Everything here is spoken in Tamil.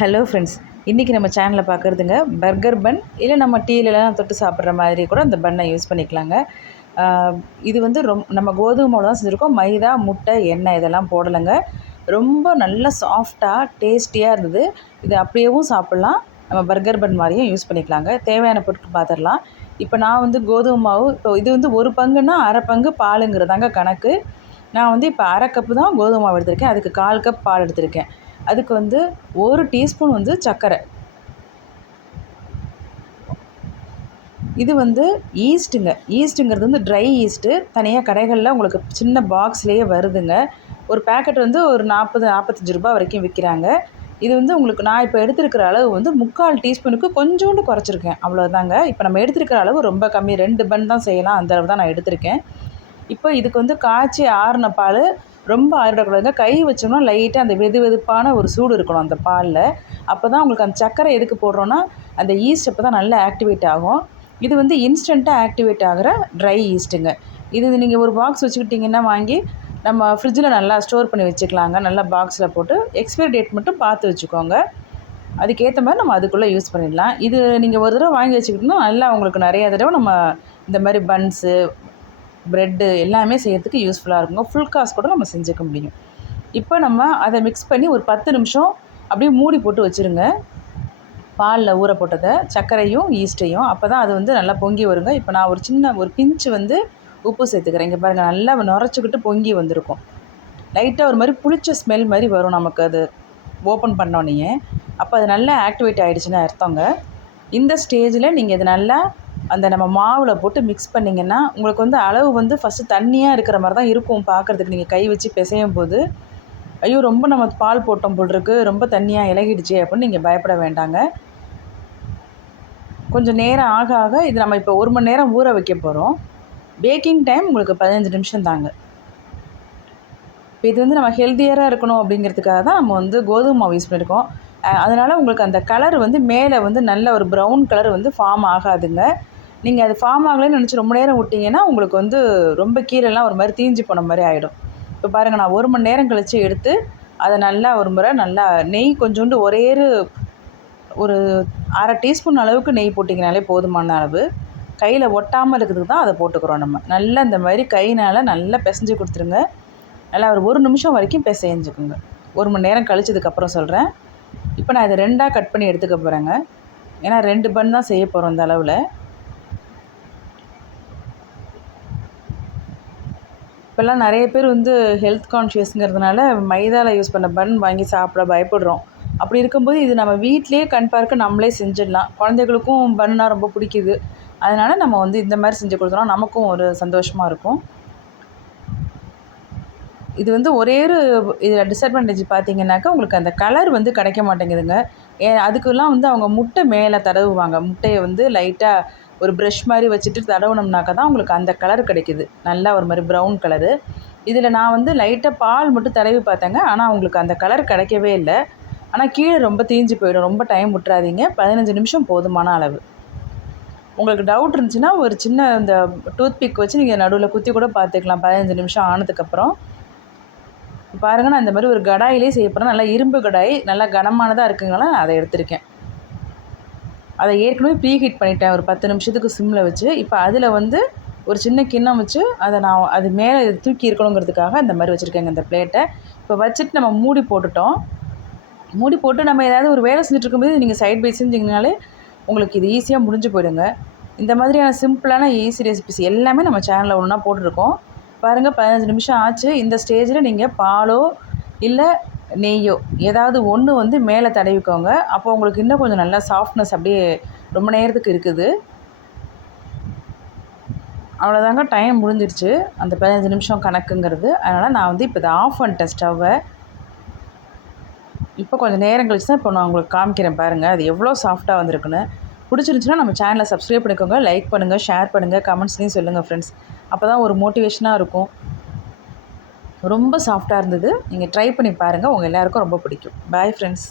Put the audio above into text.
ஹலோ ஃப்ரெண்ட்ஸ், இன்றைக்கி நம்ம சேனலில் பார்க்குறதுங்க பர்கர் பன். இல்லை நம்ம டீலெலாம் தொட்டு சாப்பிட்ற மாதிரி கூட அந்த பன்னை யூஸ் பண்ணிக்கலாங்க. இது வந்து நம்ம கோதுமை மாவு தான் செஞ்சுருக்கோம். மைதா, முட்டை, எண்ணெய் இதெல்லாம் போடலைங்க. ரொம்ப நல்லா சாஃப்டாக டேஸ்டியாக இருந்தது. இது அப்படியேவும் சாப்பிட்லாம், நம்ம பர்கர் பன் மாதிரியும் யூஸ் பண்ணிக்கலாங்க. தேவையான பொருட்கள் பார்த்துடலாம். இப்போ நான் வந்து கோதுமை மாவு, இப்போ இது வந்து ஒரு பங்குன்னா அரை பங்கு பாலுங்கிறதாங்க கணக்கு. நான் வந்து இப்போ அரை கப்பு தான் கோதுமை மாவு எடுத்திருக்கேன். அதுக்கு 1/4 கப் பால் எடுத்திருக்கேன். அதுக்கு வந்து 1 டீஸ்பூன் வந்து சர்க்கரை. இது வந்து ஈஸ்ட்டுங்கிறது வந்து ட்ரை ஈஸ்ட்டு. தனியாக கடைகளில் உங்களுக்கு சின்ன பாக்ஸ்லேயே வருதுங்க. ஒரு பேக்கெட் வந்து ஒரு 40-45 ரூபா வரைக்கும் விற்கிறாங்க. இது வந்து உங்களுக்கு நான் இப்போ எடுத்துருக்கிற அளவு வந்து 3/4 டீஸ்பூனுக்கு கொஞ்சோண்டு குறைச்சிருக்கேன், அவ்வளோதாங்க. இப்போ நம்ம எடுத்துருக்கிற அளவு ரொம்ப கம்மி, 2 பன் தான் செய்யலாம், அந்த அளவு தான் நான் எடுத்திருக்கேன். இப்போ இதுக்கு வந்து காய்ச்சி ஆறின பால், ரொம்ப ஆறிடக்கூடாதுங்க. கை வச்சோம்னா லைட்டாக அந்த வெதுப்பான ஒரு சூடு இருக்கணும் அந்த பாலில். அப்போ தான் உங்களுக்கு அந்த சர்க்கரை எதுக்கு போடுறோன்னா, அந்த ஈஸ்ட் அப்போ தான் நல்லா ஆக்டிவேட் ஆகும். இது வந்து இன்ஸ்டண்ட்டாக ஆக்டிவேட் ஆகிற ட்ரை ஈஸ்ட்டுங்க. இது நீங்கள் ஒரு பாக்ஸ் வச்சுக்கிட்டிங்கன்னா வாங்கி நம்ம ஃப்ரிட்ஜில் நல்லா ஸ்டோர் பண்ணி வச்சுக்கலாங்க. நல்லா பாக்ஸில் போட்டு எக்ஸ்பைரி டேட் மட்டும் பார்த்து வச்சுக்கோங்க. அதுக்கேற்ற மாதிரி நம்ம அதுக்குள்ளே யூஸ் பண்ணிடலாம். இது நீங்கள் ஒரு தடவை வாங்கி வச்சுக்கிட்டிங்கன்னா நல்லா உங்களுக்கு நிறையா தடவை நம்ம இந்த மாதிரி பன்ஸு, ப்ரெட்டு எல்லாமே செய்கிறதுக்கு யூஸ்ஃபுல்லாக இருக்குங்க. ஃபுல் காசு கூட நம்ம செஞ்சுக்க முடியும். இப்போ நம்ம அதை மிக்ஸ் பண்ணி ஒரு 10 நிமிஷம் அப்படியே மூடி போட்டு வச்சுருங்க. பாலில் ஊற போட்டதை, சர்க்கரையும் ஈஸ்ட்டையும். அப்போ தான் அது வந்து நல்லா பொங்கி வருங்க. இப்போ நான் ஒரு பிஞ்சு வந்து உப்பு சேர்த்துக்கிறேன். இங்கே பாருங்கள், நல்லா நுரைச்சிக்கிட்டு பொங்கி வந்திருக்கும். லைட்டாக ஒரு மாதிரி புளிச்ச ஸ்மெல் மாதிரி வரும் நமக்கு அது ஓப்பன் பண்ணோன்னே. அப்போ அது நல்லா ஆக்டிவேட் ஆகிடுச்சுன்னு அர்த்தங்க. இந்த ஸ்டேஜில் நீங்கள் இது நல்லா அந்த நம்ம மாவில் போட்டு மிக்ஸ் பண்ணிங்கன்னா உங்களுக்கு வந்து அளவு வந்து ஃபஸ்ட்டு தண்ணியாக இருக்கிற மாதிரி தான் இருக்கும் பார்க்குறதுக்கு. நீங்கள் கை வச்சு பிசையும் போது, ஐயோ ரொம்ப நம்ம பால் போட்டோம் போல் இருக்கு, ரொம்ப தண்ணியாக இலகிடுச்சு அப்படின்னு நீங்கள் பயப்பட வேண்டாங்க. கொஞ்சம் நேரம் ஆக ஆக இது நம்ம இப்போ 1 மணி நேரம் ஊற வைக்க போகிறோம். பேக்கிங் டைம் உங்களுக்கு 15 நிமிஷம் தாங்க. இப்போ இது வந்து நம்ம ஹெல்த்தியராக இருக்கணும் அப்படிங்கிறதுக்காக தான் நம்ம வந்து கோதுமை மாவு யூஸ் பண்ணியிருக்கோம். அதனால் உங்களுக்கு அந்த கலர் வந்து மேலே வந்து நல்ல ஒரு ப்ரௌன் கலர் வந்து ஃபார்ம் ஆகாதுங்க. நீங்கள் அது ஃபார்ம் ஆகலைன்னு நினச்சி ரொம்ப நேரம் விட்டிங்கன்னா உங்களுக்கு வந்து ரொம்ப கீரைலாம் ஒரு மாதிரி தீஞ்சு போன மாதிரி ஆகிடும். இப்போ பாருங்கள், நான் 1 மணி நேரம் கழித்து எடுத்து அதை நல்லா ஒரு முறை நல்லா நெய் கொஞ்சோண்டு ஒரு அரை டீஸ்பூன் அளவுக்கு நெய் போட்டிங்கனாலே போதுமான அளவு. கையில் ஒட்டாமல் இருக்கிறதுக்கு தான் அதை போட்டுக்கிறோம் நம்ம. நல்லா இந்த மாதிரி கையினால் நல்லா பிசைஞ்சு கொடுத்துருங்க. நல்லா ஒரு நிமிஷம் வரைக்கும் பிசைஞ்சுக்குங்க. 1 மணி நேரம் கழிச்சதுக்கப்புறம் சொல்கிறேன். இப்போ நான் இதை 2ஆக கட் பண்ணி எடுத்துக்க போகிறேங்க. ஏன்னா 2 பன் தான் செய்ய போகிறோம் இந்த அளவில். இப்போல்லாம் நிறைய பேர் வந்து ஹெல்த் கான்ஷியஸ்ங்கிறதுனால மைதாவில் யூஸ் பண்ண பன் வாங்கி சாப்பிட பயப்படுறோம். அப்படி இருக்கும்போது இது நம்ம வீட்டிலேயே கண் பார்க்க நம்மளே செஞ்சிடலாம். குழந்தைகளுக்கும் பன்னா ரொம்ப பிடிக்குது. அதனால் நம்ம வந்து இந்த மாதிரி செஞ்சு கொடுத்தோம்னா நமக்கும் ஒரு சந்தோஷமாக இருக்கும். இது வந்து ஒரே ஒரு இதில் டிஸ்அட்வான்டேஜ் பார்த்தீங்கன்னாக்கா, உங்களுக்கு அந்த கலர் வந்து கிடைக்க மாட்டேங்குதுங்க. அதுக்கெல்லாம் வந்து அவங்க முட்டை மேலே தடவுவாங்க. முட்டையை வந்து லைட்டாக ஒரு ப்ரஷ் மாதிரி வச்சுட்டு தடவுனோம்னாக்கா தான் உங்களுக்கு அந்த கலர் கிடைக்குது. நல்லா ஒரு மாதிரி ப்ரௌன் கலரு. இதில் நான் வந்து லைட்டாக பால் மட்டும் தடவி பார்த்தேங்க. ஆனால் அவங்களுக்கு அந்த கலர் கிடைக்கவே இல்லை. ஆனால் கீழே ரொம்ப தீஞ்சு போயிடும். ரொம்ப டைம் விட்டுறாதீங்க. 15 நிமிஷம் போதுமான அளவு. உங்களுக்கு டவுட் இருந்துச்சுன்னா ஒரு சின்ன இந்த டூத்பிக் வச்சு நீங்கள் நடுவில் குத்தி கூட பார்த்துக்கலாம் 15 நிமிஷம் ஆனதுக்கப்புறம். பாருங்கள், நான் இந்த மாதிரி ஒரு கடாயிலே செய்ய போகிறேன். நல்லா இரும்பு கடாய், நல்லா கனமானதாக இருக்குங்களா, அதை எடுத்திருக்கேன். அதை ஏற்கனவே ப்ரீ ஹீட் பண்ணிட்டேன் ஒரு 10 நிமிஷத்துக்கு சிம்மில் வச்சு. இப்போ அதில் வந்து ஒரு சின்ன கிண்ணம் வச்சு அதை நான் அது மேலே தூக்கி இருக்கணுங்கிறதுக்காக இந்த மாதிரி வச்சுருக்கேங்க இந்த பிளேட்டை. இப்போ வச்சுட்டு நம்ம மூடி போட்டுட்டோம். மூடி போட்டு நம்ம ஏதாவது ஒரு வேலை செஞ்சுட்டு இருக்கும்போது நீங்கள் சைட் பை செஞ்சிங்கனாலே உங்களுக்கு இது ஈஸியாக முடிஞ்சு போயிடுங்க. இந்த மாதிரியான சிம்பிளான ஈஸி ரெசிபிஸ் எல்லாமே நம்ம சேனலில் ஒன்றா போட்டிருக்கோம். பாருங்கள், 15 நிமிஷம் ஆச்சு. இந்த ஸ்டேஜில் நீங்கள் பாலோ இல்லை நெய்யோ ஏதாவது ஒன்று வந்து மேலே தடவிக்கோங்க. அப்போ உங்களுக்கு இன்னும் கொஞ்சம் நல்லா சாஃப்ட்னஸ் அப்படியே ரொம்ப நேரத்துக்கு இருக்குது. அவ்வளோதாங்க, டைம் முடிஞ்சிருச்சு அந்த 15 நிமிஷம் கணக்குங்கிறது. அதனால் நான் வந்து இப்போ இதை ஆஃப் பண்ணிட்டேன் ஸ்டவ்வை. இப்போ கொஞ்சம் நேரம் கழிச்சு தான் இப்போ நான் உங்களுக்கு காமிக்கிறேன். பாருங்கள், அது எவ்வளோ சாஃப்டாக வந்திருக்குன்னு. பிடிச்சிருந்துச்சுன்னா நம்ம சேனலை சப்ஸ்கிரைப் பண்ணிக்கோங்க, லைக் பண்ணுங்கள், ஷேர் பண்ணுங்கள், கமெண்ட்ஸ்லேயும் சொல்லுங்கள் ஃப்ரெண்ட்ஸ். அப்போ தான் ஒரு மோட்டிவேஷனாக இருக்கும். ரொம்ப சாஃப்டாக இருந்தது. நீங்கள் ட்ரை பண்ணி பாருங்கள், உங்கள் எல்லாேருக்கும் ரொம்ப பிடிக்கும். Bye friends.